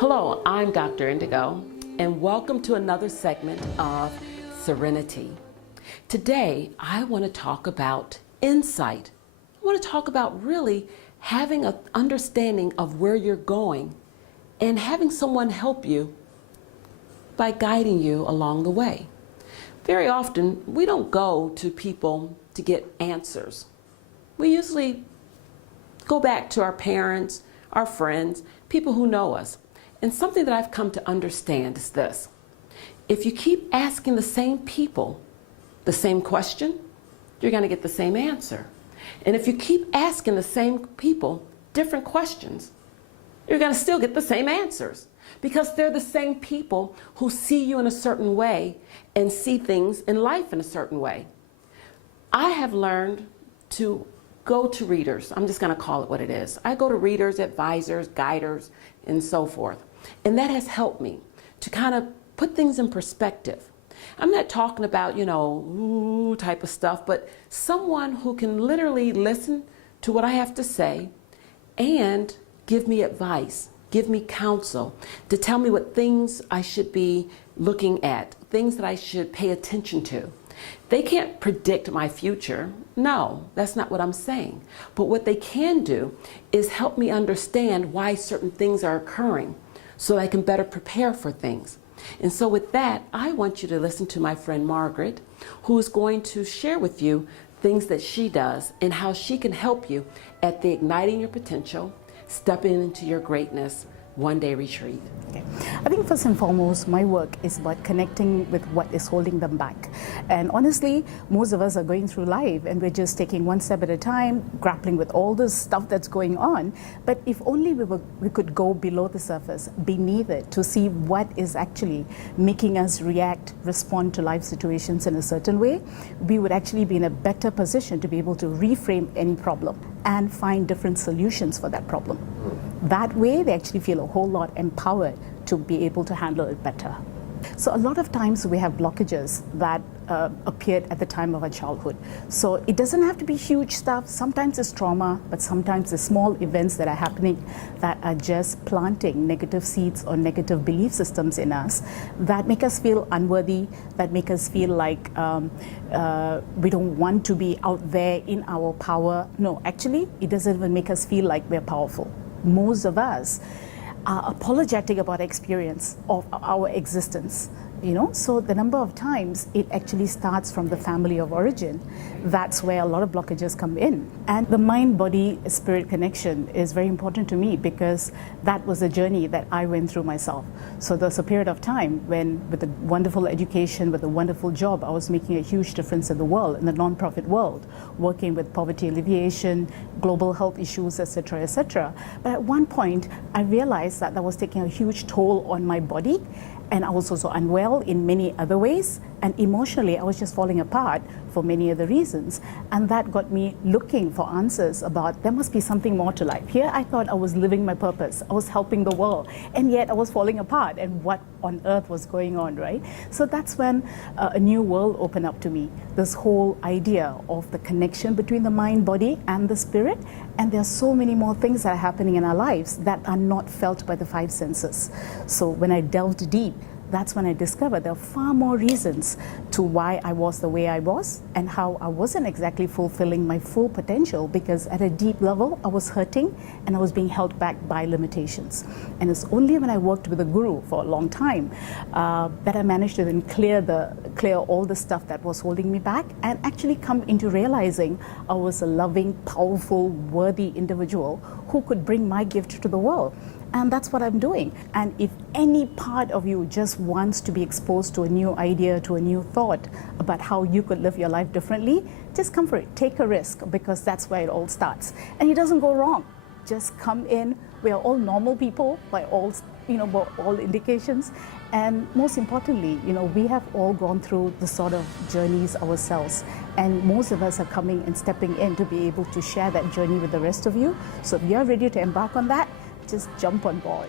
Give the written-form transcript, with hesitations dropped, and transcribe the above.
Hello, I'm Dr. Indigo, and welcome to another segment of Serenity. Today, I want to talk about insight. I want to talk about really having an understanding of where you're going and having someone help you by guiding you along the way. Very often, we don't go to people to get answers. We usually go back to our parents, our friends, people who know us. And something that I've come to understand is this: if you keep asking the same people the same question, you're going to get the same answer. And if you keep asking the same people different questions, you're going to still get the same answers, because they're the same people who see you in a certain way and see things in life in a certain way. I have learned to go to readers. I'm just going to call it what it is. I go to readers, advisors, guiders, and so forth. And that has helped me to kind of put things in perspective. I'm not talking about, ooh type of stuff, but someone who can literally listen to what I have to say and give me advice, give me counsel, to tell me what things I should be looking at, things that I should pay attention to. They can't predict my future. No, that's not what I'm saying. But what they can do is help me understand why certain things are occurring so that I can better prepare for things. And so with that, I want you to listen to my friend Margaret, who is going to share with you things that she does and how she can help you at the Igniting Your Potential, Stepping into Your Greatness one-day retreat. Okay. I think first and foremost, my work is about connecting with what is holding them back. And honestly, most of us are going through life and we're just taking one step at a time, grappling with all this stuff that's going on. But if only we could go below the surface, beneath it, to see what is actually making us react, respond to life situations in a certain way, we would actually be in a better position to be able to reframe any problem and find different solutions for that problem. That way, they actually feel a whole lot empowered to be able to handle it better. So a lot of times we have blockages that appeared at the time of our childhood. So it doesn't have to be huge stuff. Sometimes it's trauma, but sometimes it's small events that are happening that are just planting negative seeds or negative belief systems in us that make us feel unworthy, that make us feel like we don't want to be out there in our power. No, actually, it doesn't even make us feel like we're powerful. Most of us are apologetic about experience of our existence. So the number of times it actually starts from the family of origin. That's where a lot of blockages come in. And the mind-body-spirit connection is very important to me because that was a journey that I went through myself. So there's a period of time when, with a wonderful education, with a wonderful job, I was making a huge difference in the world, in the non-profit world, working with poverty alleviation, global health issues, etc., etc. But at one point, I realized that was taking a huge toll on my body. And I was also unwell in many other ways. And emotionally, I was just falling apart for many other reasons. And that got me looking for answers about there must be something more to life. Here, I thought I was living my purpose. I was helping the world. And yet I was falling apart. And what on earth was going on, right? So that's when a new world opened up to me. This whole idea of the connection between the mind, body, and the spirit. And there are so many more things that are happening in our lives that are not felt by the five senses. So when I delved deep, that's when I discovered there are far more reasons to why I was the way I was and how I wasn't exactly fulfilling my full potential, because at a deep level, I was hurting and I was being held back by limitations. And it's only when I worked with a guru for a long time that I managed to then clear all the stuff that was holding me back and actually come into realizing I was a loving, powerful, worthy individual who could bring my gift to the world. And that's what I'm doing. And if any part of you just wants to be exposed to a new idea, to a new thought about how you could live your life differently, just come for it. Take a risk, because that's where it all starts. And it doesn't go wrong. Just come in. We are all normal people by all, by all indications. And most importantly, we have all gone through the sort of journeys ourselves. And most of us are coming and stepping in to be able to share that journey with the rest of you. So if you're ready to embark on that, just jump on board.